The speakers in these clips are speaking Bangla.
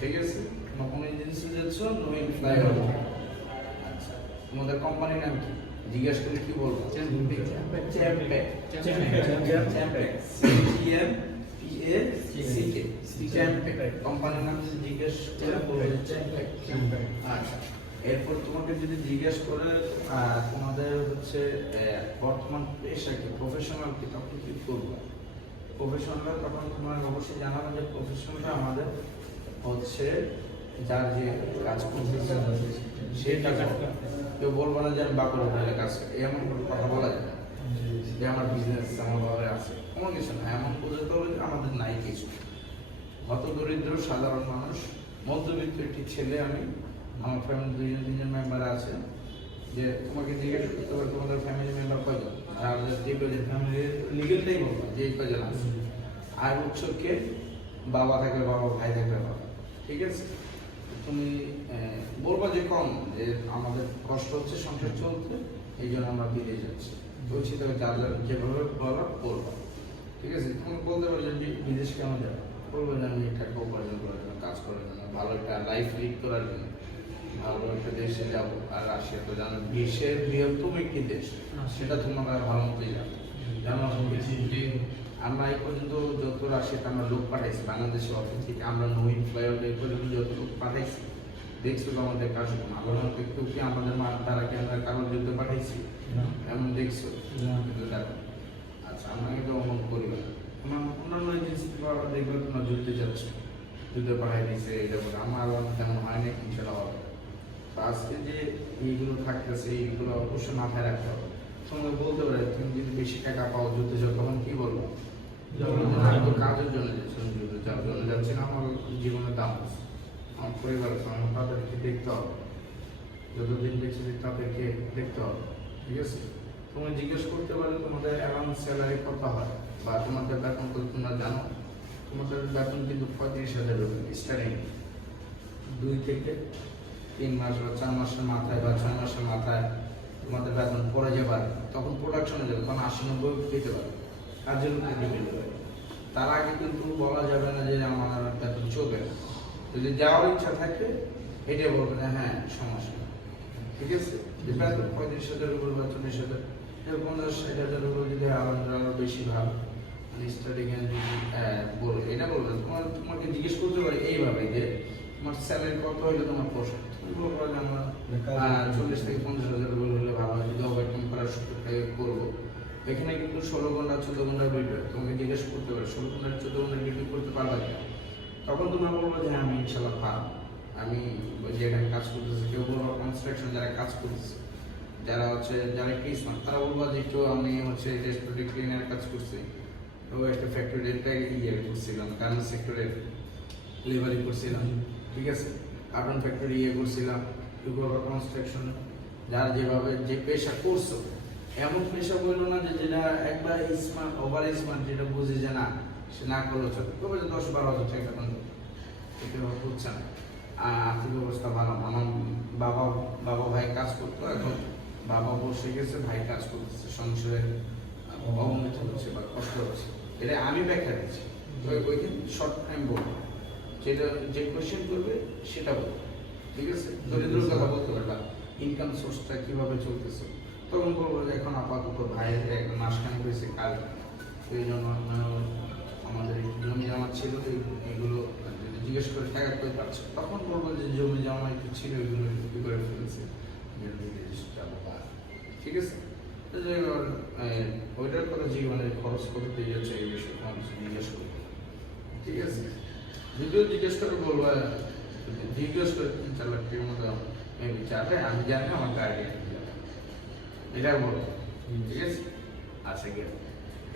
ঠিক আছে? কোন এজেন্সি যাচ্ছ? Knowing flyover. আচ্ছা, তোমাদের কোম্পানির নাম কি? জিজ্ঞাসা করলে কি বলবো? চ্যাম্পেক। চ্যাম্পেক কোম্পানির নাম যদি জিজ্ঞেস করে বলবে চ্যাম্পেক। আচ্ছা, এরপর তোমাকে যদি জিজ্ঞেস করে তোমাদের হচ্ছে বর্তমান পেশা কি, প্রফেশনাল কি, তখন কি করবো? প্রফেশনাল তখন তোমার অবশ্যই জানাবো যে প্রফেশনটা আমাদের হচ্ছে যার যে কাজ করতেছে সেই কাজ। কেউ বলবো না যে আমি বাপের হোটেলে কাজ করি, এমন কোনো কথা বলা যায় না যে আমার বিজনেস আমার বাবার আছে, কোনো কিছু না। এমন বোঝাতে হবে যে আমাদের নাই কিছু। হত দরিদ্র সাধারণ মানুষ, মধ্যবিত্ত একটি ছেলে আমি। আমার ফ্যামিলি দুইজন তিনজন মেম্বার আছে। যে তোমাকে জিজ্ঞেস করতে হবে তোমাদের ফ্যামিলি মেম্বার কয়জন, আর যে কয়জন ফ্যামিলি লিগেলটাই বলবো যে এই কয়জন আছে। আর হচ্ছে কে, বাবা থাকলে বাবা, ভাই থাকলে বাবা, ঠিক আছে? তুমি বলবা যে কম, যে আমাদের কষ্ট হচ্ছে সংসার চলতে, এই জন্য আমরা বিদেশ যাচ্ছি। বলছি তবে যার যেভাবে বলা বলবা, ঠিক আছে? তুমি বলতে পারো যে বিদেশ কেন যাবো, বলবো যে আমি টাকা উপার্জন করার জন্য, কাজ করার জন্য, ভালো একটা লাইফ লিড করার জন্য ভালো একটা দেশে যাবো। আর রাশিয়া তো জানো বিশ্বের বৃহত্তম একটি দেশ, সেটা তোমরা ভালো মতোই জানো। আমরা এই পর্যন্ত যত রাশিয়াতে আমরা লোক পাঠাইছি বাংলাদেশের অফিস থেকে, আমরা নোইং ফ্লাইওভার এই পর্যন্ত যত লোক পাঠাইছি, দেখছো তো আমাদের কার্যক্রম। আল্লাহর কেউ কি আমাদের দ্বারা কি আমরা কারোর যুদ্ধে পাঠাইছি? এমন দেখছো? কিন্তু দেখো, আচ্ছা আমরা কিন্তু অমন করি না। তোমার অন্যান্য এজেন্সি দেখবে তোমার যুদ্ধে যাচ্ছ, যুদ্ধে পাঠাই দিয়েছে, এটা বলে আমার তেমন হয় না, ইনশাল্লাহ হবে। আজকে যে এইগুলো থাকতেছে, এইগুলো অবশ্যই মাথায় রাখতে হবে। তোমাকে বলতে পারে তুমি যদি বেশি টাকা পাও যুদ্ধে যাও, তখন কি বলবো? আমি তো কাজের জন্য যাচ্ছি, যুদ্ধে যাওয়ার জন্য যাচ্ছি না। আমার জীবনের দাম আছে, আমার পরিবার আছে, আমার তাদেরকে দেখতে হবে। যতদিন বেঁচে তাদেরকে দেখতে হবে, ঠিক আছে? তুমি জিজ্ঞেস করতে পারো তোমাদের অ্যারাউন্ড স্যালারি কত হয়, বা তোমাদের বেতন তো তোমরা জানো। তোমাদের বেতন কিন্তু 35,000 স্টার্টিং, 2 থেকে 3 মাস বা 4 মাসের মাথায় বা 6 মাসের মাথায় তোমাদের বেতন পড়ে যাবার, তখন প্রোডাকশনে যাবে, তখন 80-90 পেতে পারে, কাজের উপরে ডিপেন্ড করে। তার আগে কিন্তু বলা যাবে না যে আমার বেতন চলবে না। যদি যাওয়ার ইচ্ছা থাকে এটা বলবে না, হ্যাঁ সমস্যা, ঠিক আছে? যে বেতন 35,000 উপর বা 40,000, 50-60,000 উপর যদি আরো বেশি ভালো স্টার্টিং এ যদি বলো, এটা বলবে তোমাকে জিজ্ঞেস করতে পারে এইভাবে যে তোমার স্যালারি কত হইলে তোমার পোষায়। তুমি বলবো যে আমার 40 থেকে 50,000 হলে ভালো হয়, যদি ওভারটাইম করার সুযোগ থাকে করবো। এখানে কিন্তু 16 ঘন্টা 14 ঘন্টা ডিউটি হয়। তোমাকে জিজ্ঞেস করতে পারে 16 ঘন্টা 14 ঘন্টা ডিউটি করতে পারবে কিনা, তখন তোমরা বলবো যে হ্যাঁ আমি ইনশাল্লাহ পারবো। আমি যেখানে কাজ করতেছি, কেউ বলবো কনস্ট্রাকশন যারা কাজ করতেছে, যারা হচ্ছে যারা একটু স্মার্ট, তারা বলবো যে একটু আমি হচ্ছে রেস্টুরেন্ট ক্লিনার কাজ করছি, তো একটা ফ্যাক্টরিটা করছিলাম, গার্মেন্টস সেক্টরে লেবারি করছিলাম, ঠিক আছে? কার্টন ফ্যাক্টরি করছিলাম, কনস্ট্রাকশন, যারা যেভাবে যে পেশা করছো, এমন পেশা বললো না যে যেটা একবার স্মার্ট ওভার স্মার্ট, যেটা বুঝে যে না সে না করলো চলে, তবে যে 10-12 হাজার টাকা বেতন এটা হচ্ছে না। আর্থিক অবস্থা ভালো। আমার বাবা ভাই কাজ করতো, এখন বাবা বসে গেছে, ভাই কাজ করতেছে, সংসারে অবনতি হচ্ছে বা কষ্ট হচ্ছে, এটা আমি ব্যাখ্যা দিচ্ছি। ওইখানে শর্ট টাইম বলবো, যেটা যে কোয়েশ্চেন করবে সেটা বলবো, ঠিক আছে? দরিদ্র কথা বলতে পারবা, ইনকাম সোর্সটা কিভাবে চলতেছে, তখন বলবো যে এখন আপাতত ভাইয়ের এক মাসখানেক হয়েছে কাজ, এই জন্য আমাদের জমি জমা ছিল, এগুলো জিজ্ঞেস করে টাকা কই পাচ্ছে, তখন বলবো যে জমি জমা একটু ছিল, এগুলো বিক্রি করে ফেলেছে, ঠিক আছে? ওইটার কথা জীবনে খরচ করতে যাচ্ছে, এই বিষয়ে মানুষ জিজ্ঞেস করবে, ঠিক আছে? যদিও জিজ্ঞেস করে বলবো, জিজ্ঞেস করে 3-4 লাখ টাকার মতো মেবি চাপে, আমি জানি আমার গার্ডিয়ান এটা বলবো, ঠিক আছে? আচ্ছা গিয়ে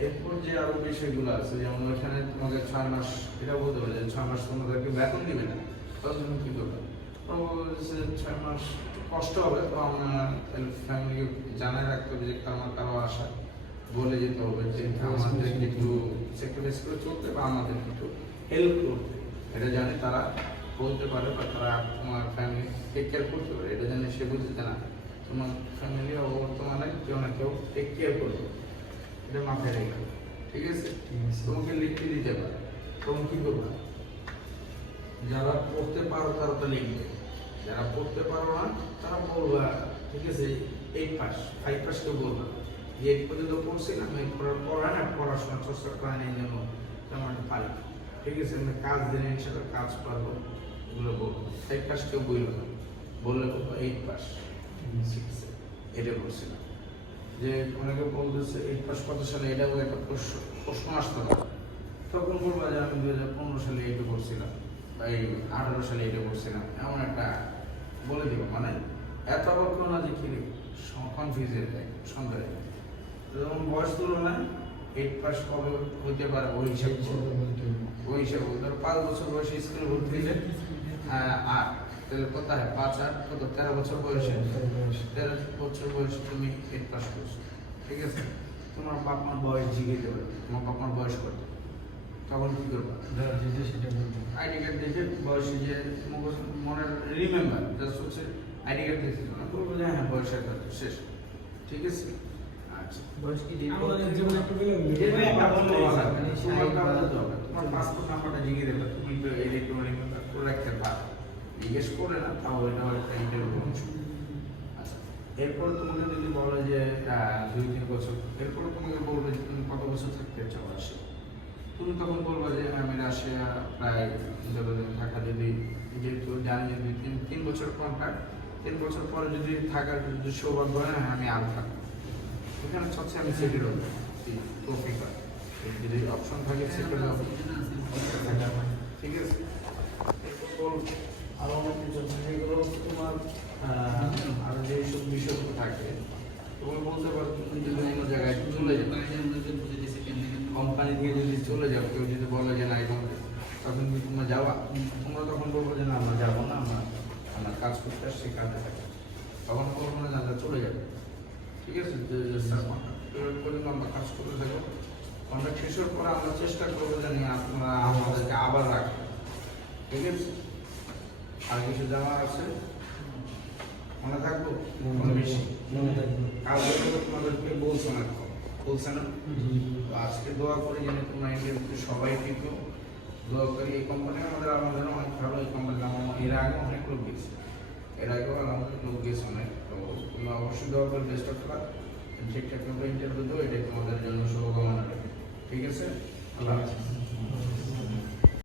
এরপর যে আরো বিষয়গুলো আছে, যেমন ওইখানে তোমাকে 6 মাস, এটা বলতে পারে যে 6 মাস তোমাদেরকে বেতন দিবে না, তখন কি করবে? 6 মাস কষ্ট হবে, তো আমরা ফ্যামিলিকে জানাই রাখতে হবে যে আমার কারো আশা বলে যেতে হবে যে আমাদেরকে একটু স্যাক্রিফাইস করে চলতে, বা আমাদের একটু হেল্প করতে, এটা জানে তারা বলতে পারে, বা তারা তোমার ফ্যামিলি টেক কেয়ার করতে পারে, এটা জানে সে বুঝতে না তোমার ফ্যামিলি বর্তমানে কেউ না কেউ টেক কেয়ার করবে, এটা মাথায় রেখে, ঠিক আছে? তোমাকে লিখতে দিতে পারে, তখন কি করবে? যারা পড়তে পারো তারা তো লিখবে, যারা পড়তে পারো না তারা বলবা, ঠিক আছে 8 পাস 5 পাস কেউ বলবা যে 8 পর্যন্ত পড়ছিলাম, এরপর পড়া না পড়াশোনা চর্চা করা নেই যেন তেমন একটা পারি, ঠিক আছে আমরা কাজ দিলে ইনশাল্লাহ কাজ পারবো, এগুলো বলবো। 5 পাস কেউ বললো না, বললে বলবো 8 পাস 6 এটা বলছিলাম। যে অনেকে বলতেছে 8 পাস কত সালে, এটাও একটা প্রশ্ন আসতে পারে, তখন বলবো যে আমি 2015 সালে এটা করছিলাম, এই 18 সালে এটা করছিলাম, এমন একটা বলে দিব, মানে এত বড় না যে কি কনফিউজ হয়ে যায় সন্দেহ। যেমন বয়স তুলনায় 8 পাস কবে হইতে পারে ওই হিসাব ধরো 5 বছর বয়সে স্কুলে ভর্তি দিলে আর তাহলে কত হয় 5 আর কত 13 বছর বয়সে 13 বছর বয়সে তুমি 8 পাস করছো, ঠিক আছে। তোমার বাপ মার বয়স জিজ্ঞেস দেবে, তোমার বাপ মার বয়স কত, তখন কি করবা আইডি কার্ড দেখে বয়সে যে মনে রিমেম্বার জাস্ট হচ্ছে আইডি কার্ড দেখে না বলবো যে হ্যাঁ বয়স এত শেষ, ঠিক আছে। আচ্ছা বয়স কি আমাদের জীবনে একটু বলে তোমার পাসপোর্ট নাম্বারটা জিজ্ঞেস দেবে, তুমি তো ইলেকট্রনিক করে রাখতে পারো, জিজ্ঞেস করে না তাও এটা একটা ইন্টারভিউ অংশ। আচ্ছা এরপর তোমাকে যদি বলে যে 2-3 বছর, এরপরে তোমাকে বলবে যে তুমি কত বছর থাকতে চাও আসে, তুমি তখন বলবো যে আমি রাশিয়া প্রায় যতদিন থাকা, যদি যেহেতু জানি যে 2-3 বছর কন্ট্রাক্ট, 3 বছর পরে যদি থাকার যদি সৌভাগ্য হয় না আমি আর থাকবো এখানে, চাচ্ছি আমি সেটেল হবো ট্রফিক, যদি অপশন থাকে সেটেল হবো, ঠিক আছে। আরো অনেক কিছু যেগুলো তোমার আর যেসব বিষয়গুলো থাকে তুমি বলতে পারো, তুমি যদি অন্য জায়গায় চলে যাও, কোম্পানি থেকে যদি চলে যাও, কেউ যদি বলে যে না এখন, তখন কি তোমরা যাওয়া, তোমরা তখন বলবো যে না আমরা যাবো না, আমরা কাজ করতে আসছি, কাজে থাকি, তখন বলবো না যে আমরা চলে যাবো, ঠিক আছে। পর্যন্ত আমরা কাজ করতে থাকবো, কন্ট্রাক্ট শেষ হওয়ার পরে আমরা চেষ্টা করবো যে আপনারা আমাদেরকে আবার রাখবেন, ঠিক আছে। আর কিছু জানা আছে মনে থাকবো কোনো বেশি কালকে তোমাদেরকে বলছো না, বলছে না, তো আজকে দোয়া করি যেন তোমরা ইন্টারভিউতে সবাই টিকো, দোয়া করি। এই কোম্পানি আমাদের অনেক ভালো, এই কোম্পানির আমার এর আগে অনেক লোক গেছে, এর আগেও আমাদের লোক গেছে অনেক, তো তোমরা অবশ্যই দোয়া করে বেস্ট অফ লাক, ঠিকঠাক মতো ইন্টারভিউ দেবো, এটাই তোমাদের জন্য শুভকামনা, ঠিক আছে। আল্লাহ হাফেজ।